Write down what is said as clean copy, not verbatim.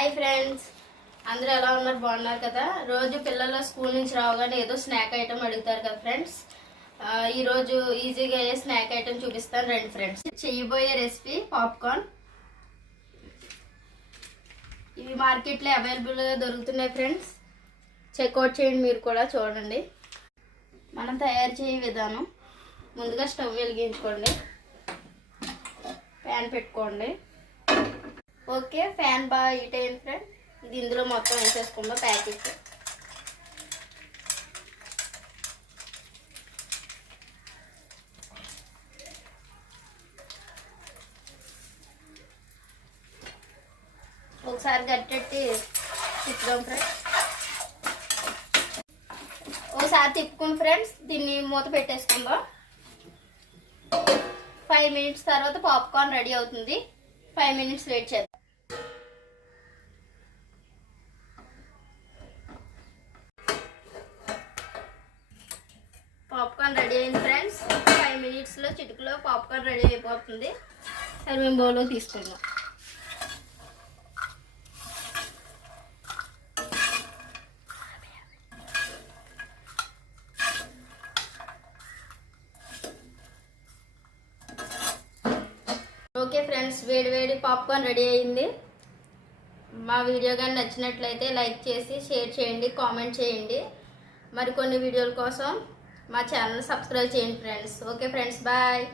Hi friends, అందరూ ఎలా ఉన్నారు? బాగున్నారు కదా? రోజు పిల్లలు స్కూల్ నుంచి రావగానే ఏదో స్నాక్ ఐటమ్ అడుగుతారు కదా ఫ్రెండ్స్. ఈరోజు ఈజీగా అయ్యే స్నాక్ ఐటమ్ చూపిస్తాను రండి ఫ్రెండ్స్. చేయబోయే రెసిపీ పాప్కార్న్. ఇవి మార్కెట్లో అవైలబుల్గా దొరుకుతున్నాయి ఫ్రెండ్స్. చెక్అవుట్ చేయండి, మీరు కూడా చూడండి. మనం తయారు చేయ విధానం: ముందుగా స్టవ్ వెలిగించుకోండి, ప్యాన్ పెట్టుకోండి. ఓకే, ఫ్యాన్ బాగా హీట్ అయింది ఫ్రెండ్. ఇది ఇందులో మొత్తం వేసేసుకుందాం ప్యాకెట్. ఒకసారి గట్టెట్టి తిప్పుదాం ఫ్రెండ్స్. ఒకసారి తిప్పుకుని ఫ్రెండ్స్ దీన్ని మూత పెట్టేసుకుందాం. 5 మినిట్స్ తర్వాత పాప్కార్న్ రెడీ అవుతుంది. 5 మినిట్స్ వెయిట్ చేద్దాం. పాప్కార్న్ రెడీ అయింది ఫ్రెండ్స్. 5 మినిట్స్లో చిటికలో పాప్కార్న్ రెడీ అయిపోతుంది. సర్వింగ్ బౌల్లో తీసుకుందాం. ఓకే ఫ్రెండ్స్, వేడి వేడి పాప్కార్న్ రెడీ అయింది. మా వీడియో కానీ నచ్చినట్లయితే లైక్ చేసి షేర్ చేయండి, కామెంట్ చేయండి. మరికొన్ని వీడియోల కోసం మా ఛానల్ సబ్స్క్రైబ్ చేయండి ఫ్రెండ్స్. Okay friends, bye.